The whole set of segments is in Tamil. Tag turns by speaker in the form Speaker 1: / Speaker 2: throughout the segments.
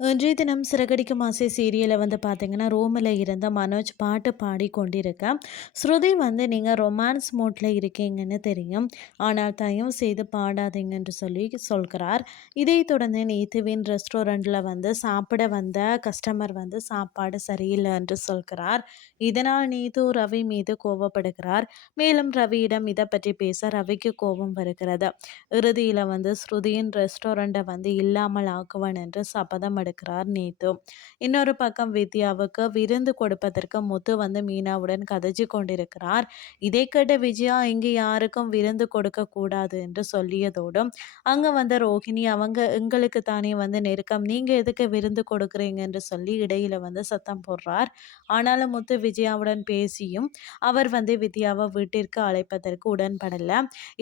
Speaker 1: இன்றைய தினம் சிறகடிக்கும் ஆசை சீரியலை வந்து பார்த்தீங்கன்னா ரூமில் இருந்த மனோஜ் பாட்டு பாடி கொண்டிருக்க ஸ்ருதி வந்து நீங்கள் ரொமான்ஸ் மோட்டில் இருக்கீங்கன்னு தெரியும். ஆனால் தயவு செய்து பாடாதீங்கன்னு சொல்லி சொல்கிறார். இதை தொடர்ந்து நேத்துவின் ரெஸ்டாரண்ட்டில் வந்து சாப்பிட வந்த கஸ்டமர் வந்து சாப்பாடு சரியில்லை என்று சொல்கிறார். இதனால் நீது ரவி மீது கோவப்படுகிறார். மேலும் ரவியிடம் இதை பற்றி பேச ரவிக்கு கோபம் வருகிறது. இறுதியில் வந்து ஸ்ருதியின் ரெஸ்டாரண்ட்டை வந்து இல்லாமல் ஆக்குவன் என்று சபதம் எடுக்கிறார் நீத்து. இன்னொரு பக்கம் வித்யாவுக்கு விருந்து கொடுப்பதற்கு முத்து வந்து மீனாவுடன் கதைச்சு கொண்டிருக்கிறார். இதை கேட்ட விஜயா இங்கு யாருக்கும் விருந்து கொடுக்க கூடாது என்று சொல்லியதோடும் அங்க வந்த ரோஹிணி அவங்க எங்களுக்கு தானே வந்து நெருக்கம். நீங்க எதுக்கு விருந்து கொடுக்குறீங்க? என்று சொல்லி இடையில வந்து சத்தம் போடுறார். ஆனாலும் முத்து விஜயாவுடன் பேசியும் அவர் வந்து வித்யாவை வீட்டிற்கு அழைப்பதற்கு உடன்படல.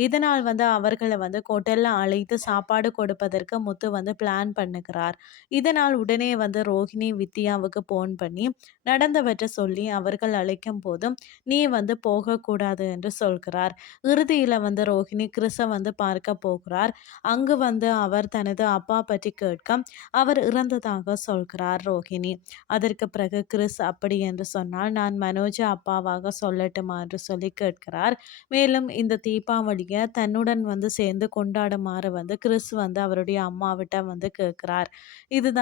Speaker 1: இதனால் வந்து அவர்களை வந்து ஹோட்டல்ல அழைத்து சாப்பாடு கொடுப்பதற்கு முத்து வந்து பிளான் பண்ணுகிறார். இதன் இதனால் உடனே வந்து ரோஹிணி வித்யாவுக்கு போன் பண்ணி நடந்தவற்றை சொல்லி அவர்கள் அழைக்கும் போதும் நீ வந்து போகக்கூடாது என்று சொல்கிறார். இறுதியில் வந்து ரோஹிணி கிறிஸை வந்து பார்க்க போகிறார். அங்கு வந்து அவர் தனது அப்பா பற்றி கேட்க அவர் இறந்ததாக சொல்கிறார் ரோஹிணி. அதற்கு பிறகு கிறிஸ் அப்படி என்று சொன்னால் நான் மனோஜ அப்பாவாக சொல்லட்டுமா என்று சொல்லி கேட்கிறார். மேலும் இந்த தீபாவளியை தன்னுடன் வந்து சேர்ந்து கொண்டாடுமாறு வந்து கிறிஸ் வந்து அவருடைய அம்மாவிட்ட வந்து கேட்கிறார். இதுதான்